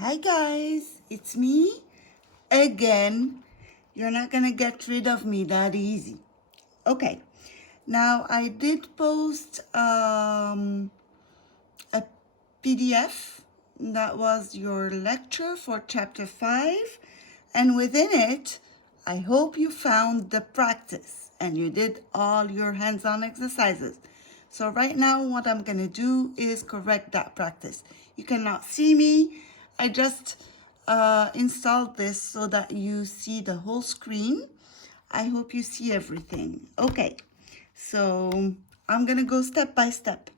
Hi guys, it's me again. You're not gonna get rid of me that easy. Okay, now I did post a PDF that was your lecture for chapter 5, and within it I hope you found the practice and you did all your hands-on exercises. So right now what I'm gonna do is correct that practice. You cannot see me. I just installed this so that you see the whole screen. I hope you see everything. Okay, so I'm gonna go step by step.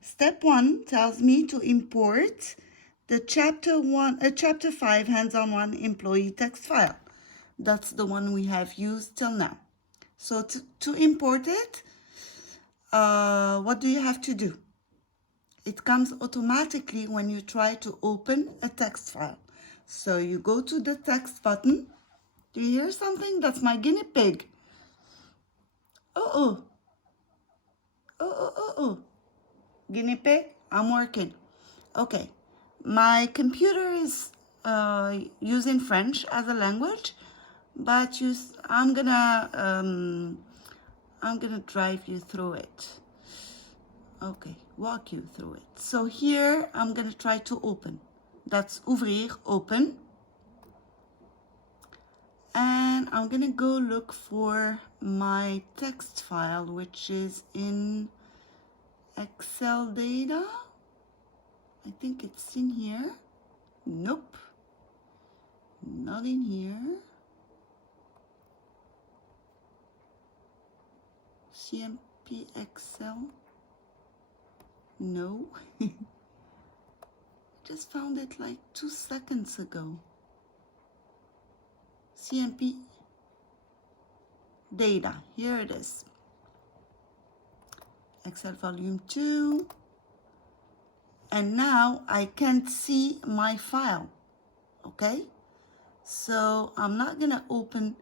Step 1 tells me to import the chapter 5 hands-on 1 employee text file. That's the one we have used till now. So to import it, what do you have to do? It comes automatically when you try to open a text file. So you go to the text button. Do you hear something? That's my guinea pig. Oh. Guinea pig, I'm working. Okay, my computer is using French as a language, but I'm gonna drive you through it. Okay, walk you through it. So here I'm gonna try to open. That's ouvrir, open. And I'm gonna go look for my text file, which is in Excel data. I think it's in here. Nope, not in here. CMP Excel. No. Just found it like 2 seconds ago. CMP data, here it is. Excel volume 2. And now I can't see my file, okay? So I'm not gonna open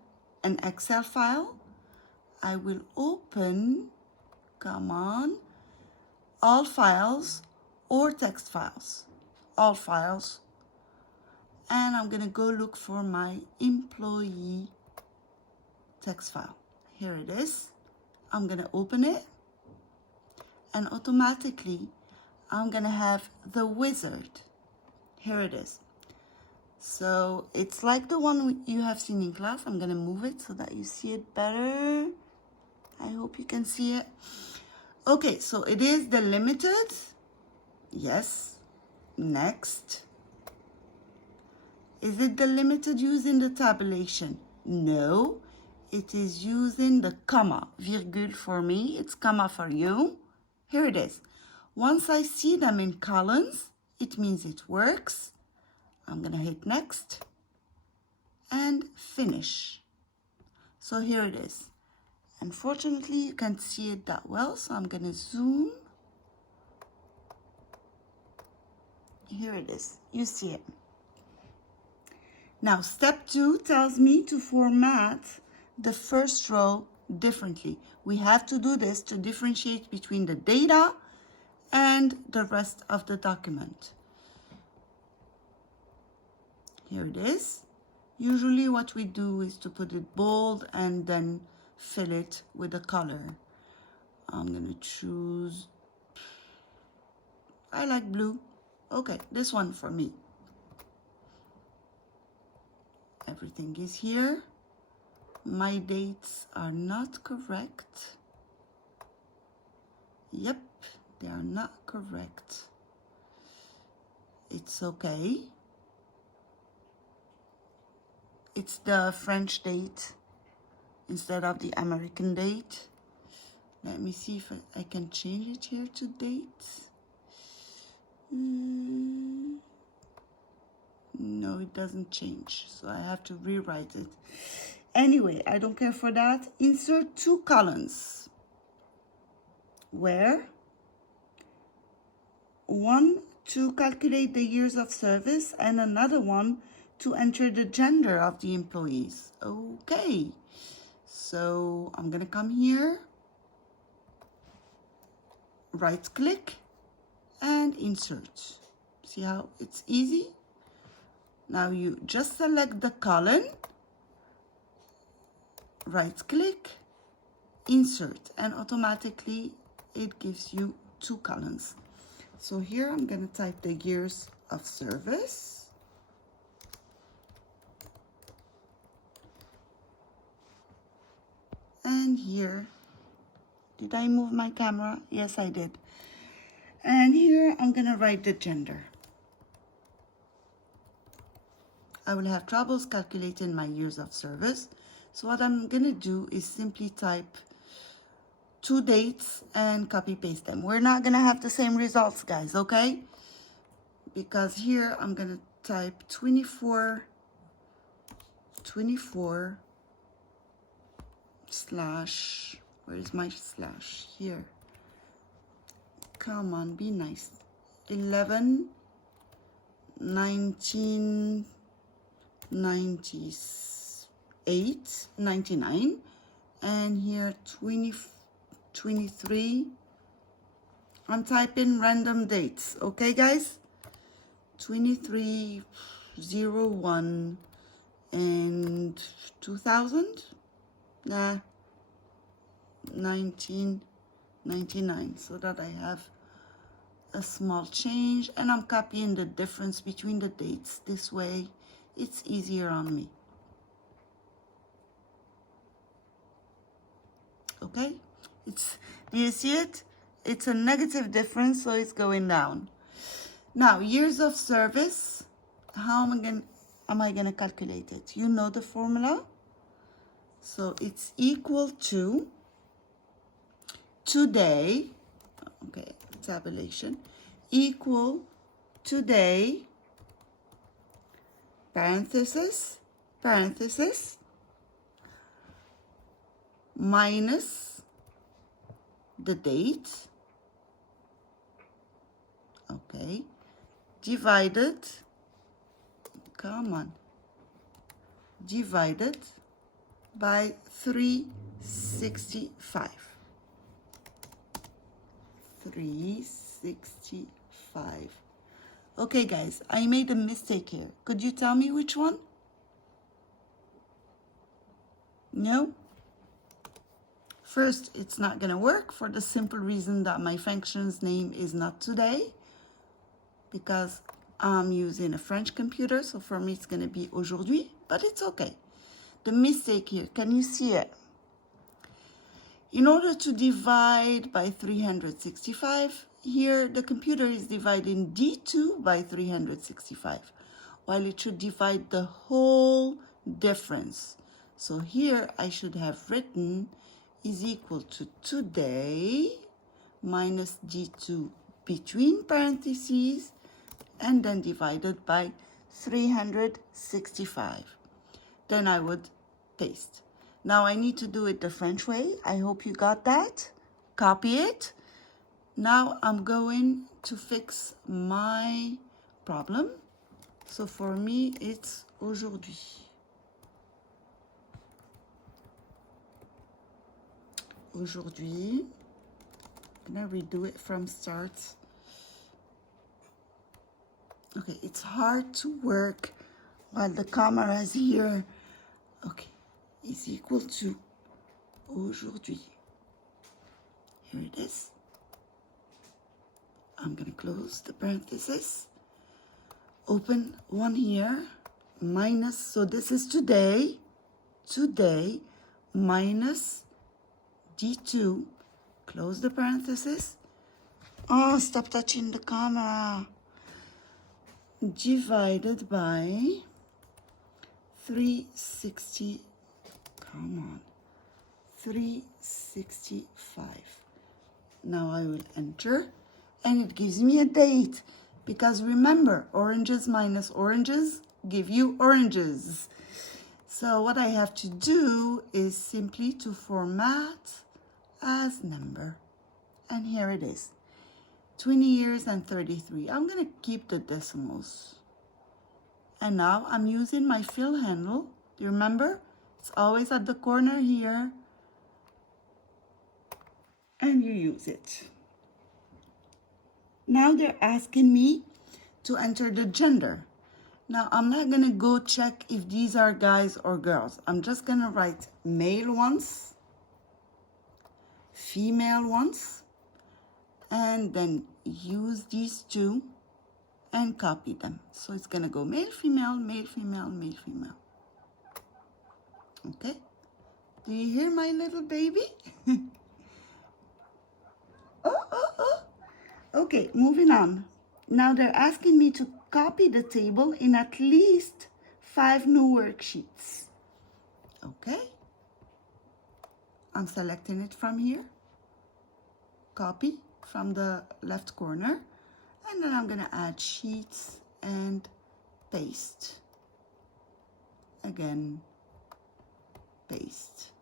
an Excel file. I will open, come on, all files or text files, all files. And I'm gonna go look for my employee text file. Here it is. I'm gonna open it and automatically I'm gonna have the wizard. Here it is. So it's like the one you have seen in class. I'm gonna move it so that you see it better. I hope you can see it. Okay, so it is the limited. Yes. Next. Is it the limited using the tabulation? No. It is using the comma, virgule for me. It's comma for you. Here it is. Once I see them in columns, it means it works. I'm gonna hit next and finish. So here it is. Unfortunately, you can't see it that well, so I'm gonna zoom. Here it is. You see it. Now, step 2 tells me to format the first row differently. We have to do this to differentiate between the data and the rest of the document. Here it is. Usually what we do is to put it bold and then fill it with a color. I'm gonna choose, I like blue. Okay, this one for me. Everything is here. My dates are not correct. Yep, they are not correct. It's okay. It's the French date instead of the American date. Let me see if I can change it here to dates. No, it doesn't change, so I have to rewrite it. Anyway, I don't care for that. Insert 2 columns. Where? One to calculate the years of service and another one to enter the gender of the employees. Okay, so I'm gonna come here, right click and insert. See how it's easy? Now you just select the column, right click, insert, and automatically it gives you two columns. So here I'm going to type the years of service. And here, did I move my camera? Yes, I did. And here I'm going to write the gender. I will have troubles calculating my years of service. So what I'm going to do is simply type two dates and copy paste them. We're not going to have the same results, guys, okay? Because here I'm going to type 24 slash, where is my slash? Here. Come on, be nice. 11 1998 99, and here 23. I'm typing random dates, okay guys? 2301 and 2000. Nah, 1999, so that I have a small change, and I'm copying the difference between the dates. This way it's easier on me. Okay, do you see it? It's a negative difference, so it's going down. Now, years of service, how am I gonna calculate it? You know the formula. So it's equal to today, okay, tabulation, equal today, parenthesis, minus the date, okay, divided, come on, divided by 365. 365. Okay, guys, I made a mistake here. Could you tell me which one? No? First, it's not going to work for the simple reason that my function's name is not today, because I'm using a French computer, so for me it's going to be aujourd'hui, but it's okay. The mistake here, can you see it? In order to divide by 365, here the computer is dividing D2 by 365, while it should divide the whole difference. So here I should have written is equal to today minus D2 between parentheses, and then divided by 365. Then I would paste. Now I need to do it the French way. I hope you got that. Copy it. Now I'm going to fix my problem. So for me, it's aujourd'hui. Aujourd'hui. I'm gonna redo it from start. Okay, it's hard to work while the camera is here. Okay, is equal to aujourd'hui. Here it is. I'm going to close the parenthesis. Open one here. Minus, so this is today. Today minus D2. Close the parenthesis. Oh, stop touching the camera. Divided by 360, come on, 365. Now I will enter, and it gives me a date, because remember, oranges minus oranges give you oranges. So what I have to do is simply to format as number, and here it is, 20 years and 33. I'm going to keep the decimals. And now I'm using my fill handle. Do you remember? It's always at the corner here. And you use it. Now they're asking me to enter the gender. Now, I'm not going to go check if these are guys or girls. I'm just going to write male once, female once, and then use these two and copy them. So it's going to go male, female, male, female, male, female. Okay? Do you hear my little baby? Oh. Okay, moving on. Now they're asking me to copy the table in at least 5 new worksheets. Okay. I'm selecting it from here. Copy from the left corner. And then I'm going to add sheets and paste. Again, paste.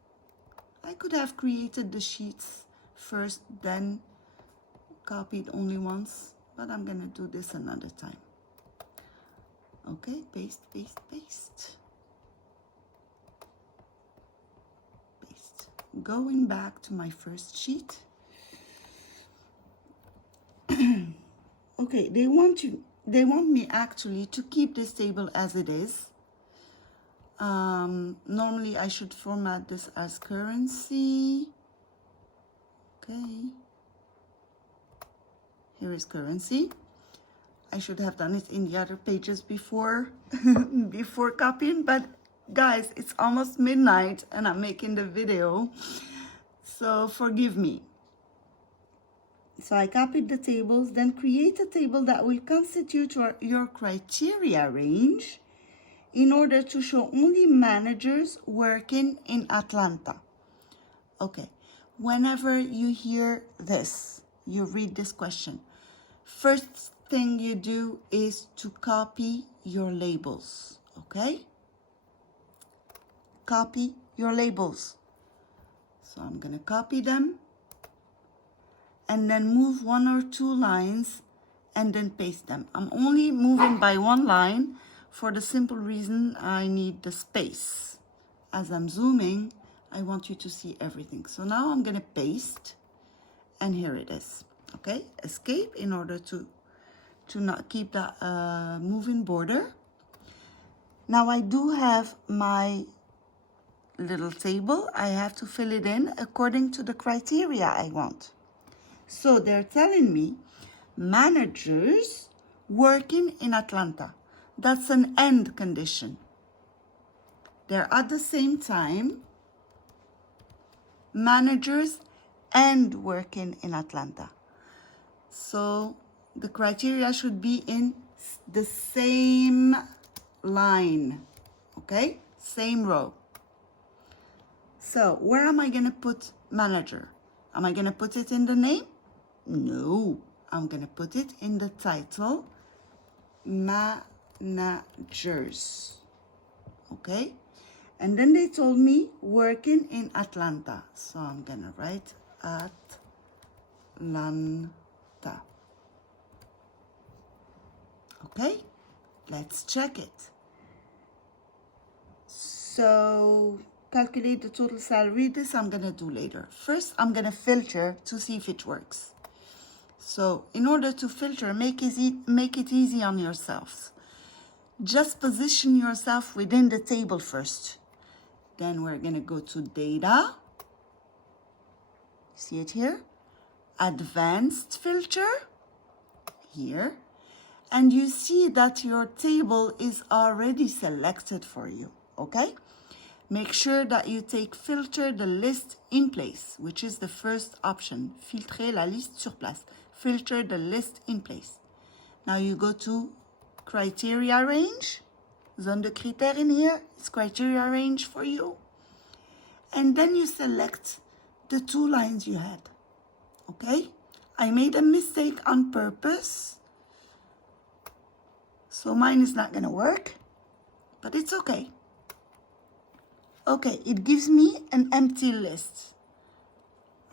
I could have created the sheets first, then copied only once, but I'm going to do this another time. Okay, paste, paste, paste. Paste. Going back to my first sheet. Okay, they want me actually to keep this table as it is. Normally I should format this as currency. Okay. Here is currency. I should have done it in the other pages before, before copying, but guys, it's almost midnight and I'm making the video, so forgive me. So I copied the tables, then create a table that will constitute your criteria range in order to show only managers working in Atlanta. Okay, whenever you hear this, you read this question, first thing you do is to copy your labels, okay? Copy your labels. So I'm gonna copy them and then move 1 or 2 lines and then paste them. I'm only moving by 1 line for the simple reason I need the space. As I'm zooming, I want you to see everything. So now I'm gonna paste, and here it is, okay? Escape in order to not keep that moving border. Now I do have my little table. I have to fill it in according to the criteria I want. So they're telling me managers working in Atlanta. That's an end condition. They're at the same time managers and working in Atlanta. So the criteria should be in the same line, okay? Same row. So where am I going to put manager? Am I going to put it in the name? No, I'm going to put it in the title, managers, okay? And then they told me working in Atlanta. So I'm going to write Atlanta. Okay, let's check it. So calculate the total salary. This I'm going to do later. First, I'm going to filter to see if it works. So in order to filter, make it easy on yourselves. Just position yourself within the table first. Then we're going to go to data. See it here? Advanced filter. Here. And you see that your table is already selected for you. Okay? Make sure that you take filter the list in place, which is the first option. Filtrer la liste sur place. Filter the list in place. Now you go to criteria range. Zone de critères in here. It's criteria range for you. And then you select the 2 lines you had. Okay? I made a mistake on purpose. So mine is not going to work. But it's okay. Okay, it gives me an empty list.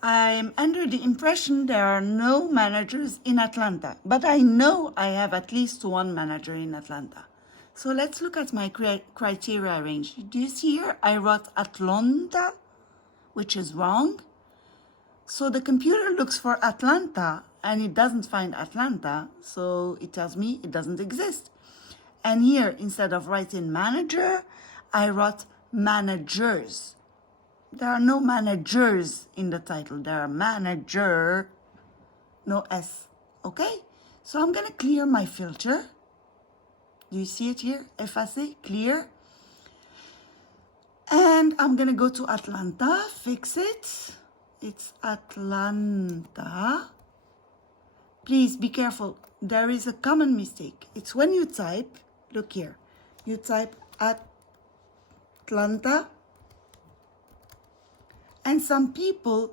I'm under the impression there are no managers in Atlanta, but I know I have at least 1 manager in Atlanta. So let's look at my criteria range. Do you see here? I wrote Atlanta, which is wrong. So the computer looks for Atlanta and it doesn't find Atlanta, so it tells me it doesn't exist. And here, instead of writing manager, I wrote managers. There are no managers in the title. There are manager, no S. Okay? So I'm going to clear my filter. Do you see it here? Effacer, clear. And I'm going to go to Atlanta, fix it. It's Atlanta. Please be careful. There is a common mistake. It's when you type, look here, you type Atlanta, and some people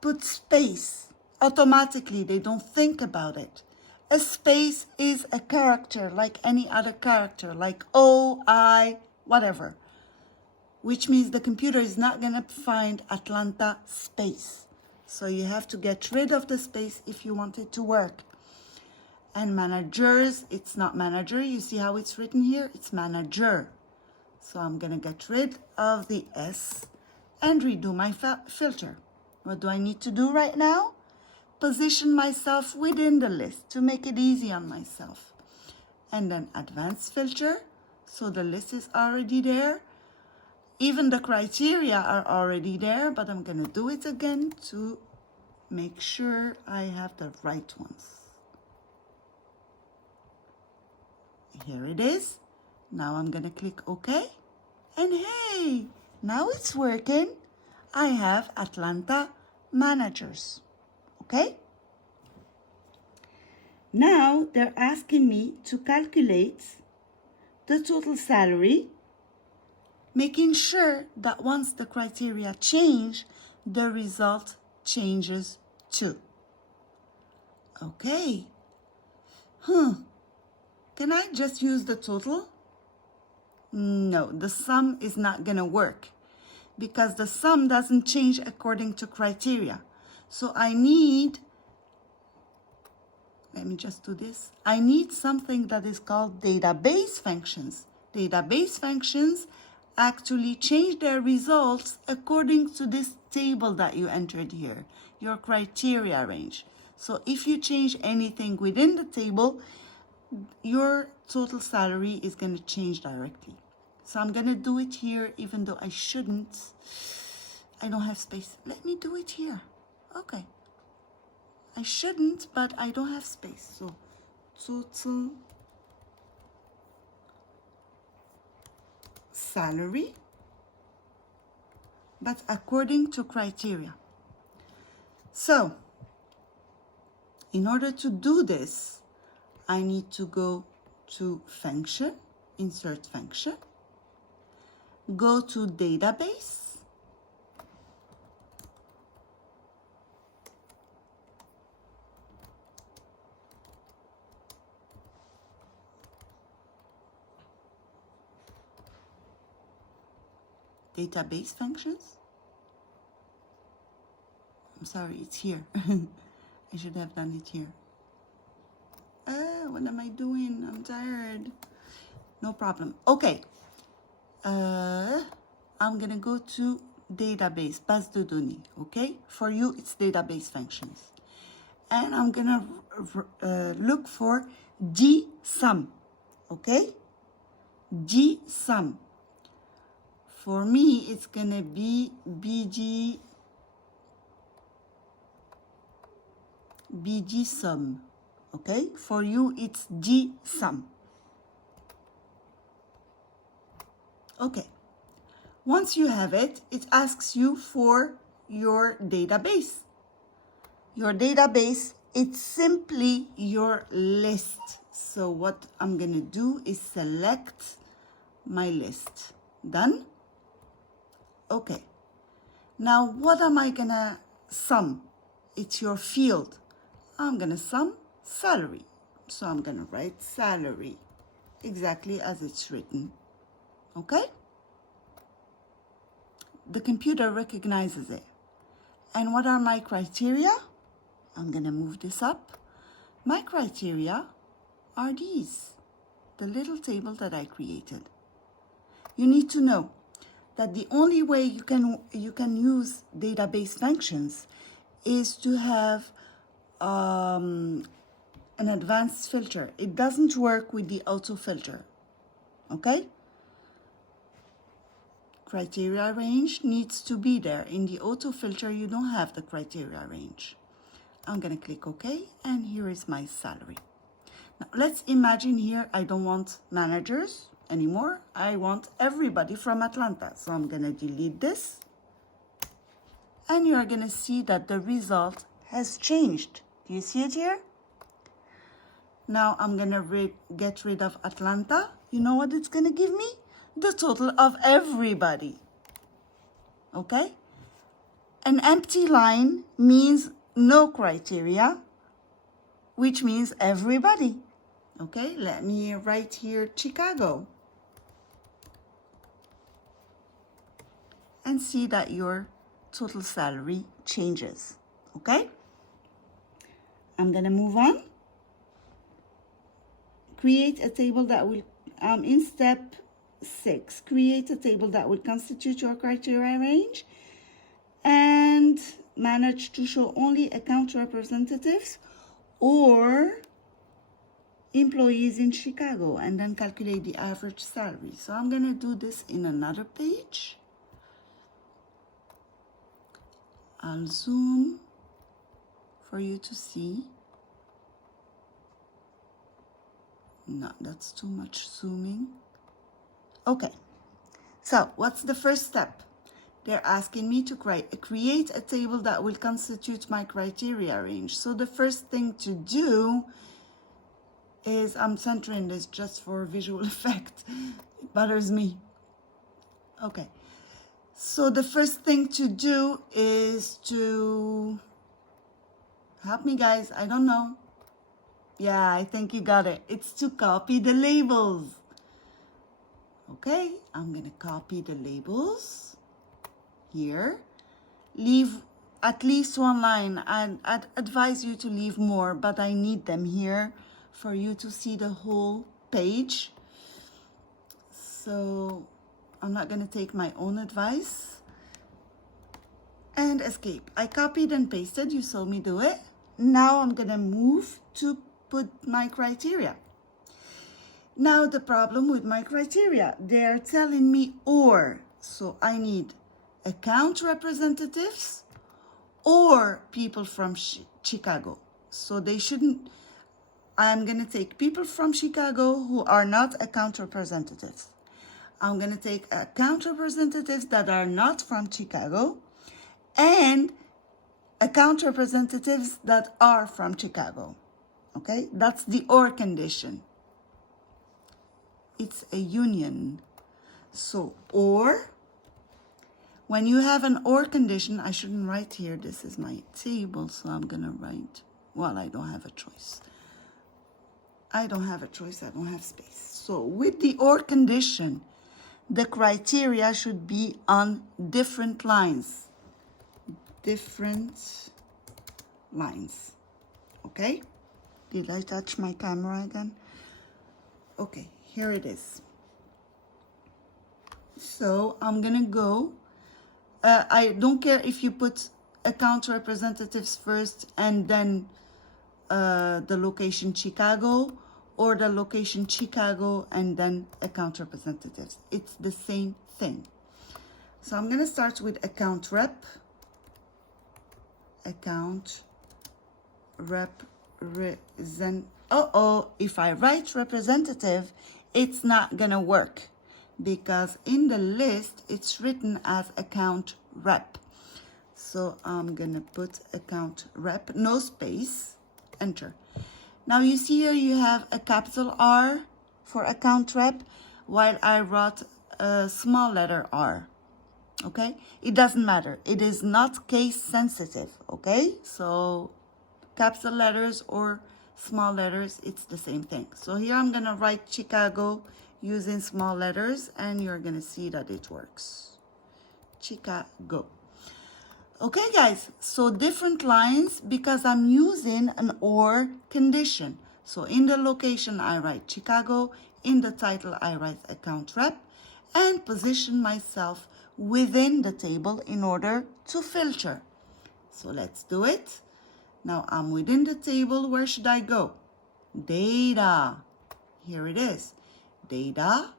put space. Automatically, they don't think about it. A space is a character like any other character, like O, I, whatever. Which means the computer is not going to find Atlanta space. So you have to get rid of the space if you want it to work. And managers, it's not manager. You see how it's written here? It's manager. So I'm going to get rid of the S and redo my filter. What do I need to do right now? Position myself within the list to make it easy on myself. And then advanced filter. So the list is already there. Even the criteria are already there, but I'm going to do it again to make sure I have the right ones. Here it is. Now I'm going to click OK. And hey, now it's working. I have Atlanta managers. Okay? Now they're asking me to calculate the total salary, making sure that once the criteria change, the result changes too. Okay. Can I just use the total? No, the sum is not going to work because the sum doesn't change according to criteria. So I need, let me just do this. I need something that is called database functions. Database functions actually change their results according to this table that you entered here, your criteria range. So if you change anything within the table, your total salary is going to change directly. So I'm going to do it here, even though I shouldn't. I don't have space. Let me do it here. Okay. I shouldn't, but I don't have space. So total salary, but according to criteria. So in order to do this, I need to go to function, insert function, go to database, database functions. I'm sorry, it's here. I should have done it here. What am I doing? I'm tired. No problem. Okay. I'm going to go to database, base de données. Okay? For you, it's database functions. And I'm going to look for gsum. Okay? gsum. For me, it's going to be bgsum. Okay? For you, it's gsum. Okay. Once you have it, it asks you for your database. Your database, it's simply your list. So what I'm going to do is select my list. Done? Okay. Now, what am I going to sum? It's your field. I'm going to sum salary. So I'm going to write salary exactly as it's written. Okay? The computer recognizes it. And what are my criteria? I'm going to move this up. My criteria are these, the little table that I created. You need to know that the only way you can use database functions is to have an advanced filter. It doesn't work with the auto filter, okay? Criteria range needs to be there. In the auto filter, you don't have the criteria range. I'm gonna click OK, and here is my salary. Now, let's imagine here I don't want managers anymore. I want everybody from Atlanta. So I'm gonna delete this, and you're gonna see that the result has changed. Do you see it here? Now I'm gonna get rid of Atlanta. You know what it's gonna give me? The total of everybody, okay? An empty line means no criteria, which means everybody, okay? Let me write here Chicago and see that your total salary changes, okay? I'm gonna move on. Create a table that will, in step 6, create a table that will constitute your criteria range and manage to show only account representatives or employees in Chicago, and then calculate the average salary. So I'm gonna do this in another page. I'll zoom for you to see. No, that's too much zooming. Okay, so what's the first step? They're asking me to create a table that will constitute my criteria range. So the first thing to do is, I'm centering this just for visual effect. It bothers me. Okay, so the first thing to do is to, help me guys, I don't know. Yeah, I think you got it. It's to copy the labels. Okay, I'm gonna copy the labels here. Leave at least one line. I'd advise you to leave more, but I need them here for you to see the whole page. So I'm not gonna take my own advice. And escape. I copied and pasted, you saw me do it. Now I'm gonna move to put my criteria. Now the problem with my criteria, they're telling me or, so I need account representatives or people from Chicago. So they shouldn't, I'm gonna take people from Chicago who are not account representatives. I'm gonna take account representatives that are not from Chicago and account representatives that are from Chicago. Okay, that's the or condition. It's a union. So or, when you have an or condition, I shouldn't write here, this is my table, so I'm gonna write, well, I don't have a choice. I don't have a choice, I don't have space. So with the or condition, the criteria should be on different lines. Different lines, okay? Did I touch my camera again? Okay, here it is. So I'm gonna go, I don't care if you put account representatives first and then the location Chicago, or the location Chicago and then account representatives. It's the same thing. So I'm gonna start with account rep. Account represent, if I write representative, it's not gonna work because in the list it's written as account rep. So I'm gonna put account rep, no space, enter. Now you see here you have a capital R for account rep, while I wrote a small letter R. Okay, it doesn't matter, it is not case sensitive. Okay, so capital letters or small letters, it's the same thing. So here I'm gonna write Chicago using small letters, and you're gonna see that it works. Chicago. Okay guys, so different lines because I'm using an or condition. So in the location I write Chicago, in the title I write account rep, and position myself within the table in order to filter. So let's do it. Now I'm within the table, where should I go? Data. Here it is. Data,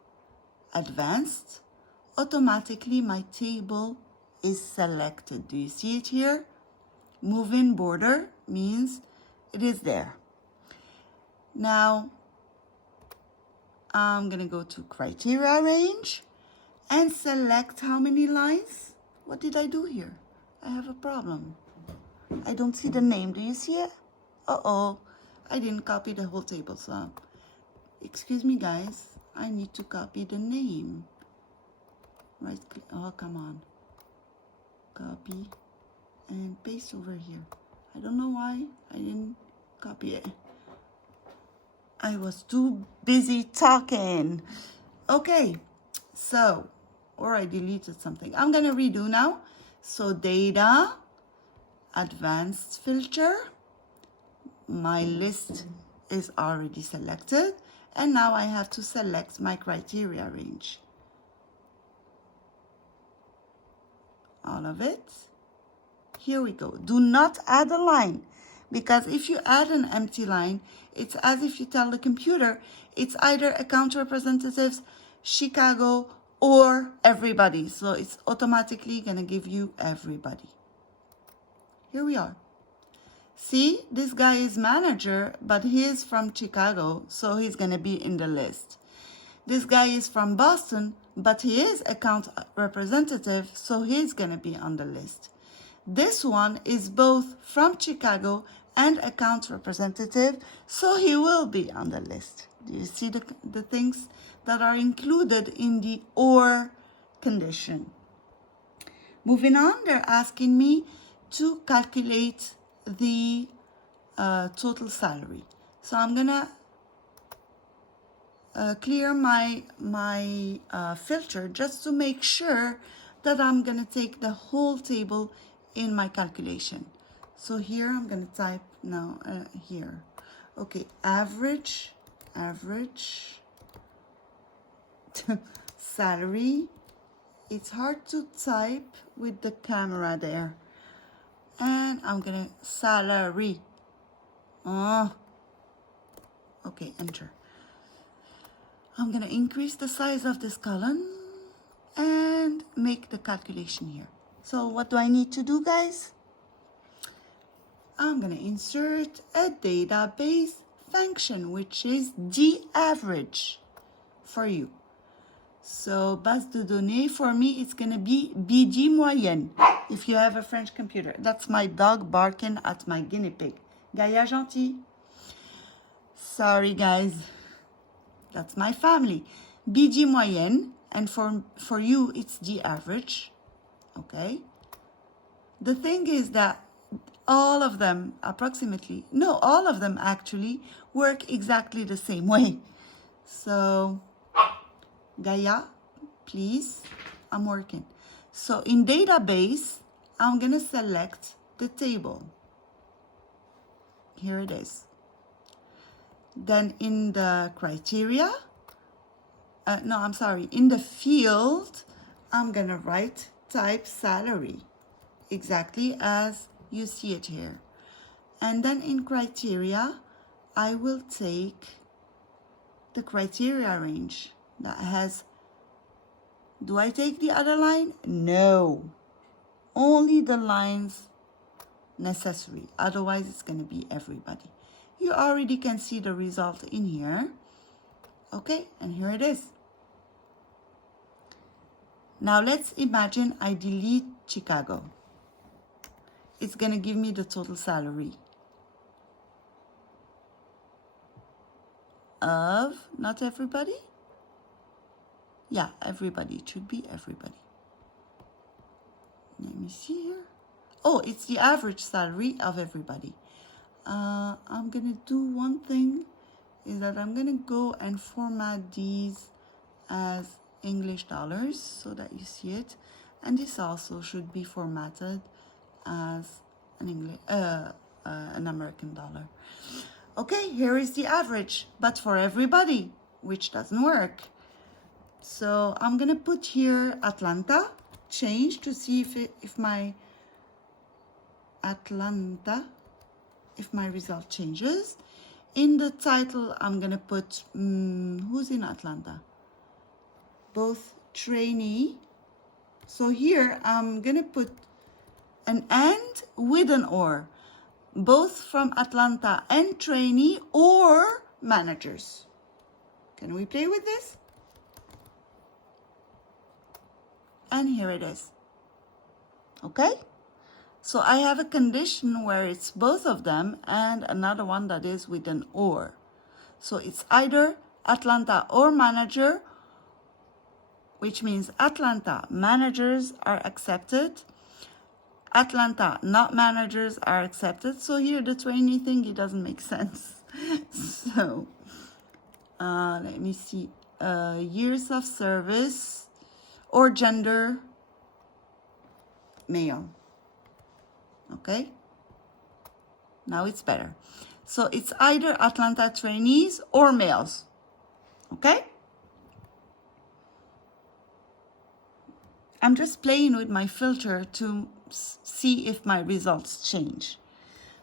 advanced. Automatically my table is selected. Do you see it here? Move in border means it is there. Now I'm going to go to criteria range and select how many lines. What did I do here? I have a problem. I don't see the name. Do you see it? Uh-oh. I didn't copy the whole table, so excuse me, guys. I need to copy the name. Right click. Oh, come on. Copy and paste over here. I don't know why I didn't copy it. I was too busy talking. Okay, so, or I deleted something. I'm gonna redo now. So data, advanced filter. My list is already selected. And now I have to select my criteria range. All of it. Here we go. Do not add a line, because if you add an empty line, it's as if you tell the computer it's either account representatives, Chicago, or everybody. So it's automatically going to give you everybody. Here we are. See, this guy is manager, but he is from Chicago, so he's going to be in the list. This guy is from Boston, but he is account representative, so he's going to be on the list. This one is both from Chicago and account representative, so he will be on the list. Do you see the things that are included in the or condition? Moving on, they're asking me to calculate the total salary. So I'm gonna clear my filter just to make sure that I'm gonna take the whole table in my calculation. So here I'm gonna type now here. Okay, average salary. It's hard to type with the camera there. And I'm gonna salary. Okay, enter. I'm gonna increase the size of this column and make the calculation here. So what do I need to do, guys? I'm gonna insert a database function, which is the average for you. So base de données, for me, it's gonna be BD moyenne. If you have a French computer. That's my dog barking at my guinea pig. Gaïa gentil. Sorry, guys. That's my family. BD moyenne, and for you, it's the average. Okay. The thing is that all of them approximately, no, all of them actually work exactly the same way. So, Gaia, please, I'm working. So in database, I'm gonna select the table. Here it is. Then in the criteria, in the field, I'm gonna type salary, exactly as you see it here. And then in criteria, I will take the criteria range that has, do I take the other line? No, only the lines necessary, otherwise it's going to be everybody. You already can see the result in here. Okay, and here it is. Now let's imagine I delete Chicago. It's going to give me the total salary of, not everybody? Yeah, everybody. It should be everybody. Let me see here. Oh, it's the average salary of everybody. I'm going to do one thing, is that I'm going to go and format these as English dollars so that you see it. And this also should be formatted as an American dollar. Okay, here is the average, but for everybody, which doesn't work. So I'm gonna put here Atlanta, change to see if my result changes. In the title, I'm going to put, who's in Atlanta? Both trainee. So here, I'm going to put an and with an or. Both from Atlanta and trainee or managers. Can we play with this? And here it is. Okay? So I have a condition where it's both of them and another one that is with an or. So it's either Atlanta or manager, which means Atlanta managers are accepted. Atlanta not managers are accepted. So here the trainee thing, it doesn't make sense. So let me see. Years of service or gender, male. Okay, now it's better. So it's either Atlanta trainees or males. Okay, I'm just playing with my filter to see if my results change.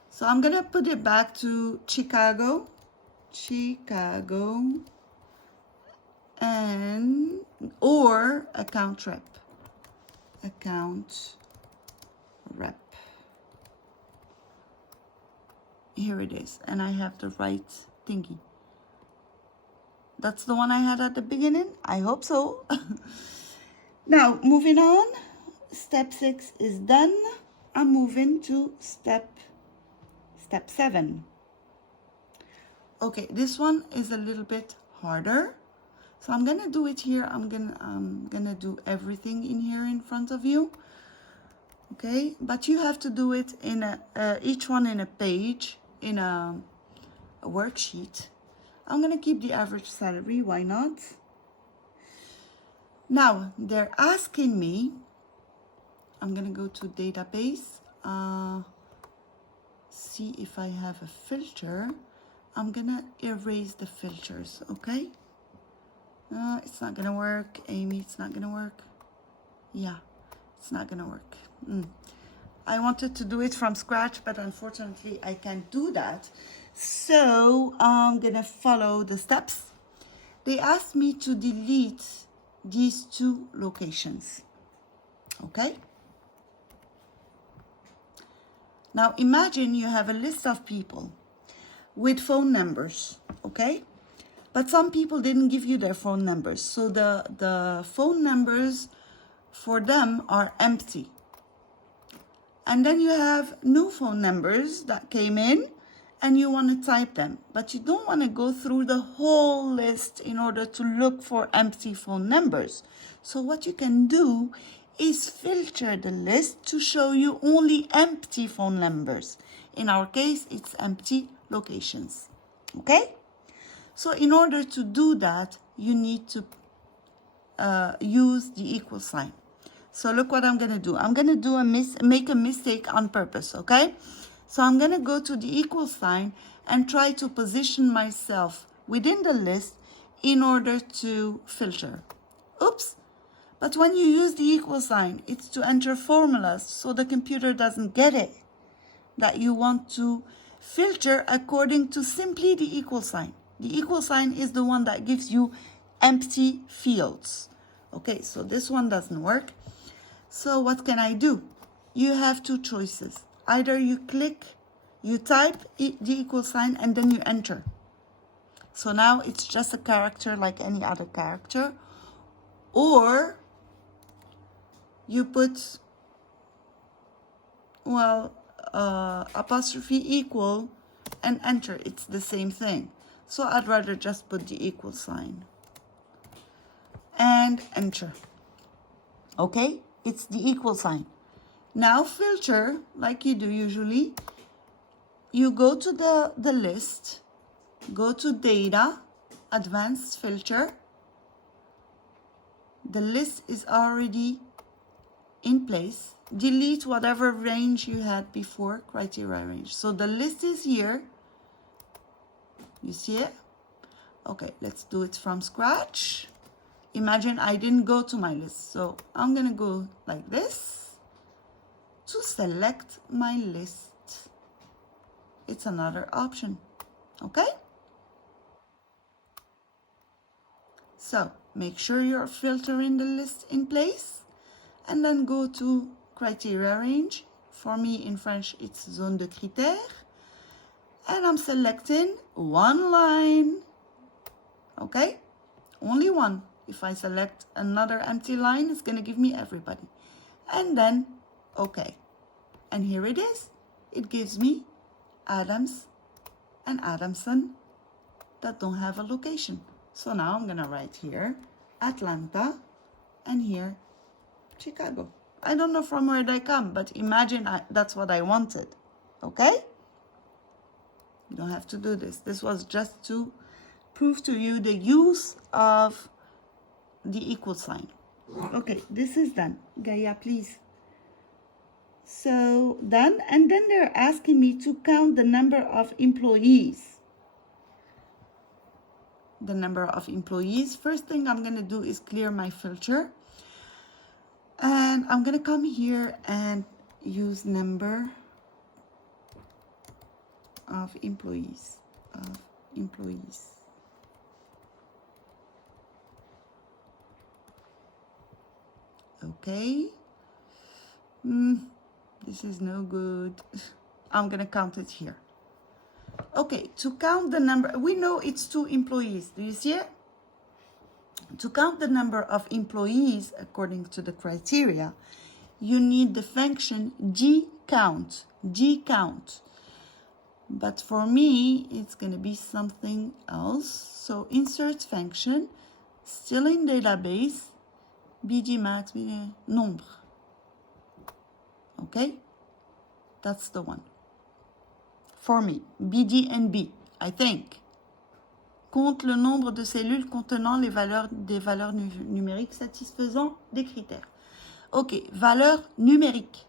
So I'm gonna put it back to Chicago, and or account rep. Here it is, and I have the right thingy. That's the one I had at the beginning. I hope so. Now, moving on. Step 6 is done. I'm moving to step 7. Okay, this one is a little bit harder. So I'm gonna do it here. I'm gonna do everything in here in front of you. Okay, but you have to do it in each one in a page, in a worksheet. I'm gonna keep the average salary, why not? Now, they're asking me, I'm gonna go to database, see if I have a filter. I'm gonna erase the filters, okay? It's not gonna work, Amy, it's not gonna work. Yeah, it's not gonna work. I wanted to do it from scratch, but unfortunately I can't do that. So I'm gonna follow the steps. They asked me to delete these 2 locations. Okay? Now imagine you have a list of people with phone numbers, okay? But some people didn't give you their phone numbers. So the phone numbers for them are empty. And then you have new phone numbers that came in and you want to type them, but you don't want to go through the whole list in order to look for empty phone numbers. So what you can do is filter the list to show you only empty phone numbers. In our case, it's empty locations. Okay? So in order to do that, you need to use the equal sign. So look what I'm going to do. I'm going to make a mistake on purpose, okay? So I'm going to go to the equal sign and try to position myself within the list in order to filter. Oops. But when you use the equal sign, it's to enter formulas, so the computer doesn't get it, that you want to filter according to simply the equal sign. The equal sign is the one that gives you empty fields. Okay, so this one doesn't work. So what can I do? You have 2 choices. Either you type the equal sign and then you enter. So now it's just a character like any other character. Or you put, well, apostrophe equal and enter. It's the same thing. So I'd rather just put the equal sign and enter. Okay? It's the equal sign. Now filter, like you do usually. You go to the list, go to data, advanced filter. The list is already in place. Delete whatever range you had before, criteria range. So the list is here. You see it? Okay, let's do it from scratch. Imagine I didn't go to my list. So I'm going to go like this to select my list. It's another option. Okay? So make sure you're filtering the list in place and then go to criteria range. For me in French, it's zone de critères. And I'm selecting one line, okay? Only one. If I select another empty line, it's gonna give me everybody. And then, okay. And here it is. It gives me Adams and Adamson that don't have a location. So now I'm gonna write here Atlanta and here Chicago. I don't know from where they come, but imagine that's what I wanted, okay? You don't have to do this. This was just to prove to you the use of the equal sign. Okay, this is done. Gaia, please. So done, and then they're asking me to count the number of employees. The number of employees. First thing I'm going to do is clear my filter. And I'm going to come here and use number of employees. Okay. This is no good. I'm going to count it here. Okay, to count the number, we know it's 2 employees. Do you see it? To count the number of employees according to the criteria, you need the function gcount. But for me, it's going to be something else. So insert function, still in database, bgmax, nombre. Okay, that's the one. For me, BD and B, I think. Compte le nombre de cellules contenant des valeurs numériques satisfaisant des critères. Ok, valeur numérique.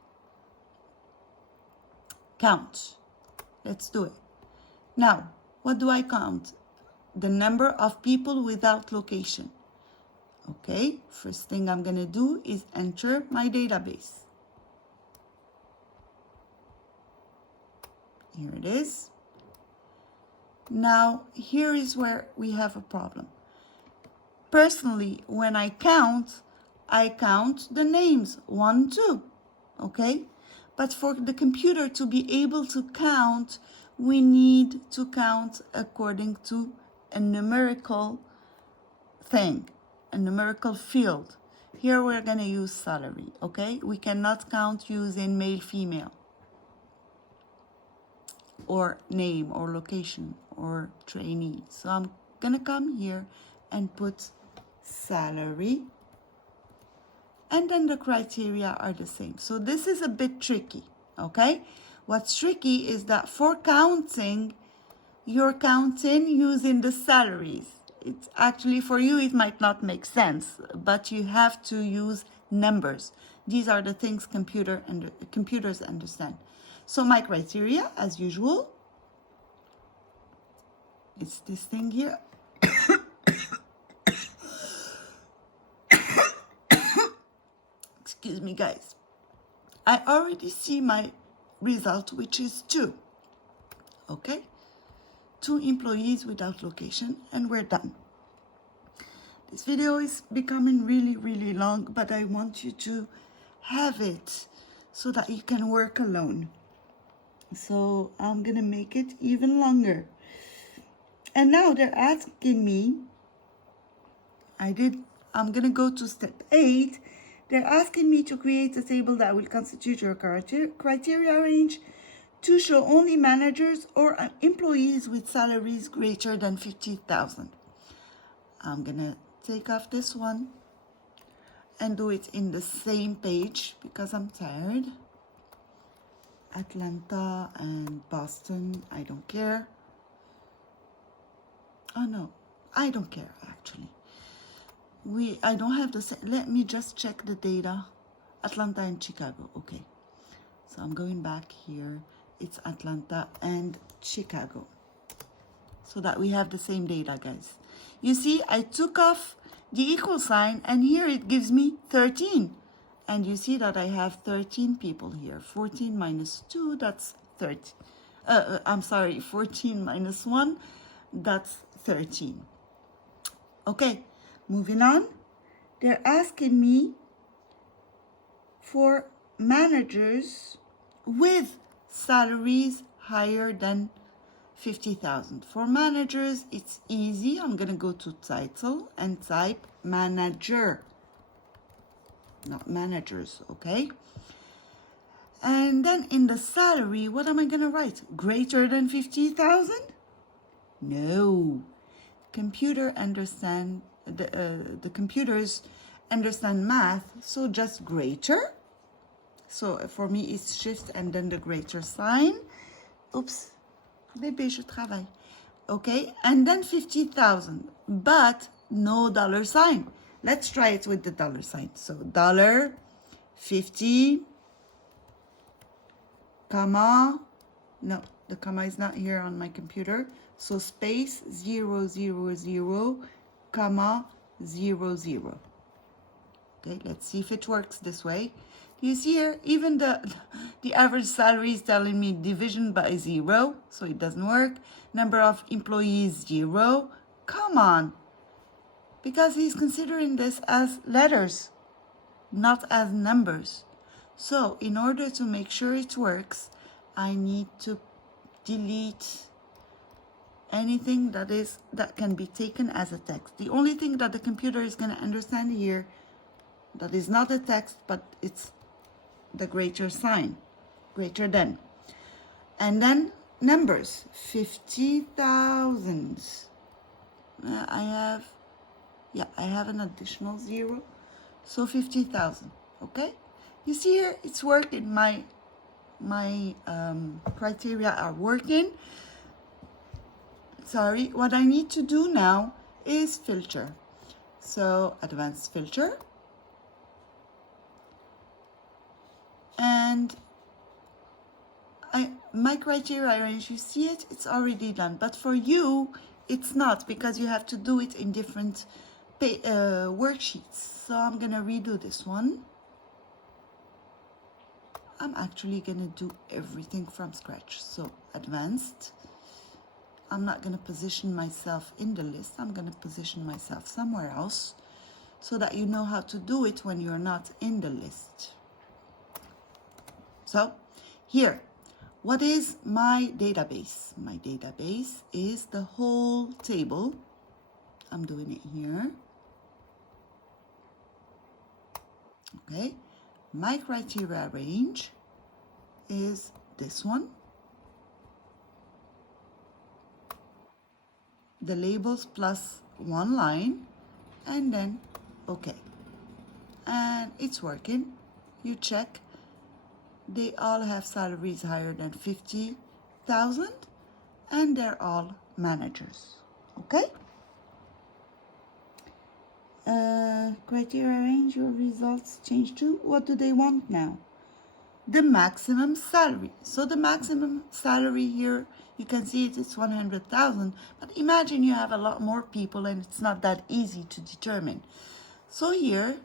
Count. Let's do it. Now, what do I count? The number of people without location. Okay, first thing I'm going to do is enter my database. Here it is. Now, here is where we have a problem. Personally, when I count the names, 1, 2, okay? But for the computer to be able to count, we need to count according to a numerical thing, a numerical field. Here we're going to use salary, okay? We cannot count using male, female, or name, or location, or trainee. So I'm gonna come here and put salary, and then the criteria are the same. So this is a bit tricky, okay? What's tricky is that for counting, you're counting using the salaries. It's actually, for you, it might not make sense, but you have to use numbers. These are the things computers understand. So my criteria, as usual, it's this thing here. Excuse me, guys. I already see my result, which is 2. Okay? 2 employees without location, and we're done. This video is becoming really, really long, but I want you to have it so that you can work alone. So I'm going to make it even longer. And now they're asking me, I'm going to go to step 8. They're asking me to create a table that will constitute your criteria range to show only managers or employees with salaries greater than 50,000. I'm going to take off this one and do it in the same page because I'm tired. Atlanta and Boston, I don't care. Oh no, I don't care actually. I don't have the, let me just check the data. Atlanta and Chicago, okay. So I'm going back here. It's Atlanta and Chicago. So that we have the same data, guys. You see, I took off the equal sign and here it gives me 13. And you see that I have 13 people here. 14 minus 2, that's 30. I'm sorry, 14 minus 1, that's 13. Okay, Moving on, they're asking me for managers with salaries higher than 50,000. For managers, it's easy. I'm going to go to title and type manager, not managers, okay? And then in the salary, what am I going to write? Greater than 50,000? No. The computers understand math, so just greater. So for me, it's shift and then the greater sign. Oops, bébé, je travaille. Okay, and then 50,000, but no dollar sign. Let's try it with the dollar sign. So dollar 50, comma, no, the comma is not here on my computer. So space 000, comma 00. Okay, let's see if it works this way. You see here, even the average salary is telling me division by 0, so it doesn't work. Number of employees, 0. Come on. Because he's considering this as letters, not as numbers. So in order to make sure it works, I need to delete anything that can be taken as a text. The only thing that the computer is going to understand here that is not a text, but it's the greater sign, greater than. And then numbers, 50,000. I have an additional 0, so 50,000. Okay, you see here it's working. My criteria are working. Sorry, what I need to do now is filter. So advanced filter. And my criteria range, you see it, it's already done. But for you, it's not, because you have to do it in different worksheets. So I'm going to redo this one. I'm actually going to do everything from scratch. So advanced. I'm not going to position myself in the list. I'm going to position myself somewhere else so that you know how to do it when you're not in the list. So here, what is my database? My database is the whole table. I'm doing it here. Okay, my criteria range is this one. The labels plus one line, and then okay. And it's working. You check. They all have salaries higher than 50,000, and they're all managers. Okay? Criteria range, your results change to, what do they want now? The maximum salary. So the maximum salary here, you can see it's 100,000, but imagine you have a lot more people and it's not that easy to determine. So here,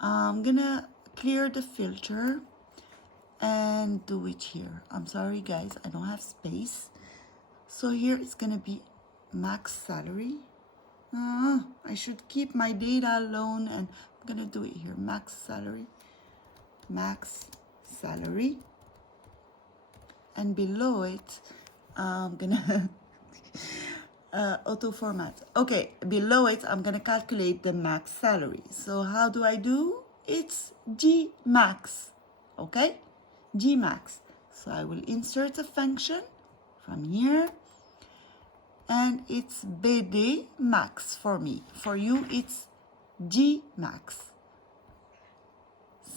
I'm gonna clear the filter and do it here. I'm sorry guys, I don't have space. So here it's gonna be max salary. I should keep my data alone, and I'm gonna do it here. Max salary, and below it I'm gonna auto format. Okay, below it I'm gonna calculate the max salary. So how do I do? It's G max. Okay, G max. So I will insert a function from here, and it's BD max for me. For you, it's G max.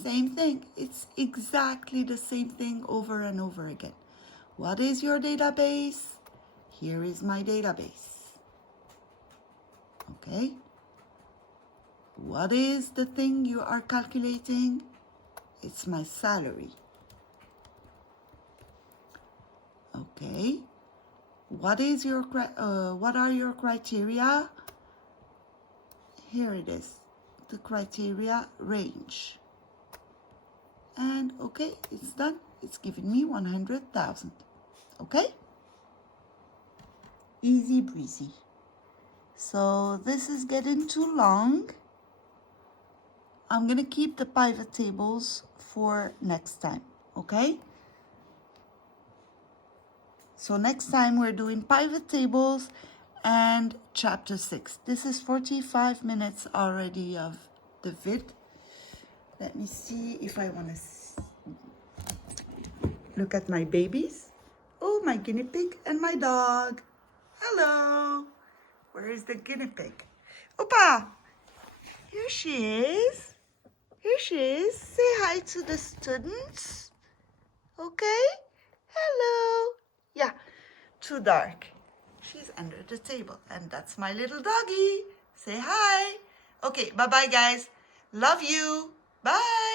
Same thing. It's exactly the same thing over and over again. What is your database? Here is my database. Okay. What is the thing you are calculating? It's my salary. Okay. What is your what are your criteria? Here it is, the criteria range. And okay, it's done. It's giving me 100,000. Okay? Easy breezy. So this is getting too long. I'm going to keep the pivot tables for next time, okay? So next time we're doing pivot tables and chapter 6. This is 45 minutes already of the vid. Let me see if I want to look at my babies. Oh, my guinea pig and my dog. Hello. Where is the guinea pig? Opa! Here she is. Here she is. Say hi to the students. Okay? Hello. Yeah, too dark. She's under the table. And that's my little doggy. Say hi. Okay, bye-bye, guys. Love you. Bye.